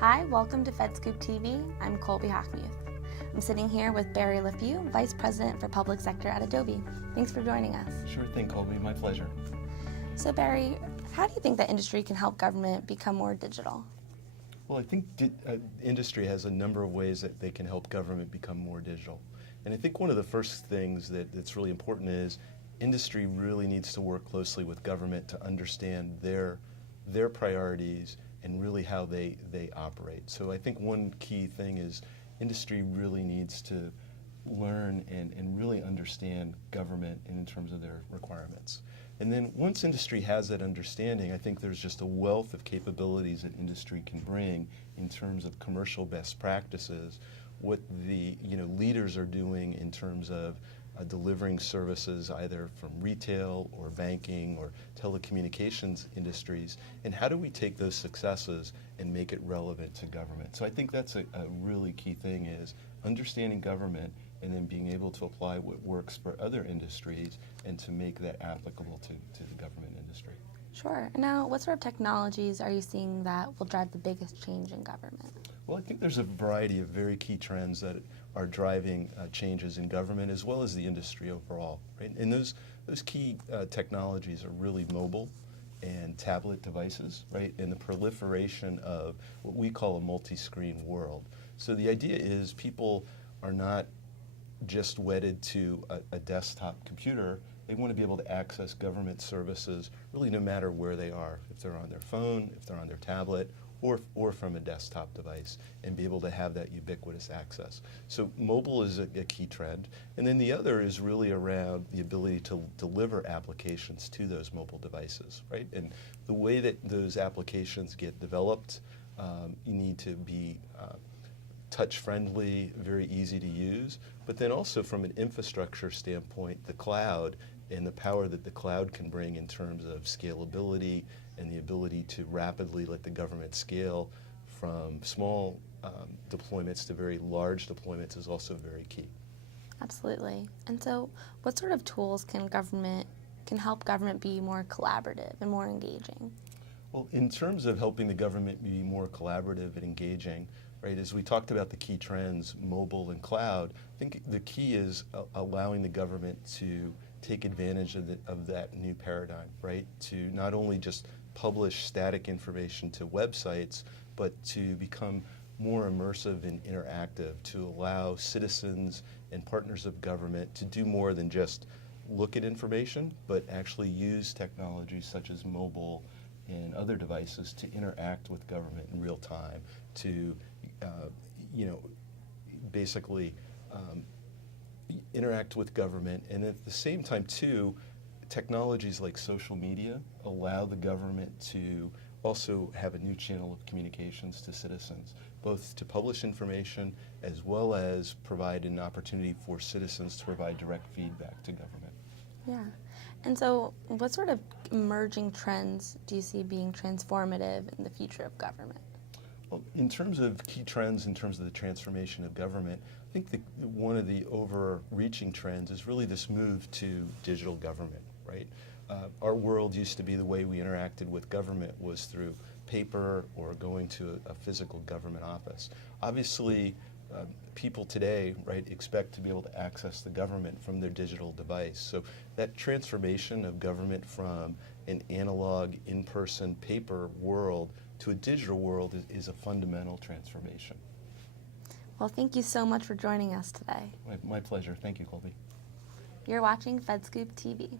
Hi, welcome to FedScoop TV. I'm Colby Hockmuth. I'm sitting here with Barry Leffew, Vice President for Public Sector at Adobe. Thanks for joining us. Sure thing, Colby. My pleasure. So Barry, how do you think that industry can help government become more digital? Well, I think industry has a number of ways that they can help government become more digital. And I think one of the first things that's really important is industry really needs to work closely with government to understand their priorities and really how they operate. So I think one key thing is industry really needs to learn and really understand government in terms of their requirements. And then once industry has that understanding, I think there's just a wealth of capabilities that industry can bring in terms of commercial best practices, what the leaders are doing in terms of delivering services either from retail or banking or telecommunications industries, and how do we take those successes and make it relevant to government. So I think that's a really key thing, is understanding government and then being able to apply what works for other industries and to make that applicable to the government industry. Sure. Now, what sort of technologies are you seeing that will drive the biggest change in government? Well, I think there's a variety of very key trends that are driving changes in government as well as the industry overall. Right? And those key technologies are really mobile and tablet devices, right? And the proliferation of what we call a multi-screen world. So the idea is people are not just wedded to a desktop computer. They want to be able to access government services really no matter where they are, if they're on their phone, if they're on their tablet, or from a desktop device, and be able to have that ubiquitous access. So mobile is a key trend. And then the other is really around the ability to deliver applications to those mobile devices, right? And the way that those applications get developed, you need to be touch-friendly, very easy to use, but then also from an infrastructure standpoint, the cloud and the power that the cloud can bring in terms of scalability and the ability to rapidly let the government scale from small deployments to very large deployments is also very key. Absolutely. And so what sort of tools can help government be more collaborative and more engaging? Well, in terms of helping the government be more collaborative and engaging, right, as we talked about the key trends, mobile and cloud, I think the key is allowing the government to take advantage of that new paradigm, right, to not only just publish static information to websites, but to become more immersive and interactive, to allow citizens and partners of government to do more than just look at information, but actually use technologies such as mobile and other devices to interact with government in real time, to basically interact with government. And at the same time too, technologies like social media allow the government to also have a new channel of communications to citizens, both to publish information as well as provide an opportunity for citizens to provide direct feedback to government. Yeah. And so what sort of emerging trends do you see being transformative in the future of government? Well, in terms of key trends, in terms of the transformation of government, I think one of the overreaching trends is really this move to digital government, right? Our world used to be, the way we interacted with government was through paper or going to a physical government office. Obviously, people today, right, expect to be able to access the government from their digital device. So that transformation of government from an analog, in-person, paper world to a digital world is a fundamental transformation. Well, thank you so much for joining us today. My pleasure. Thank you, Colby. You're watching FedScoop TV.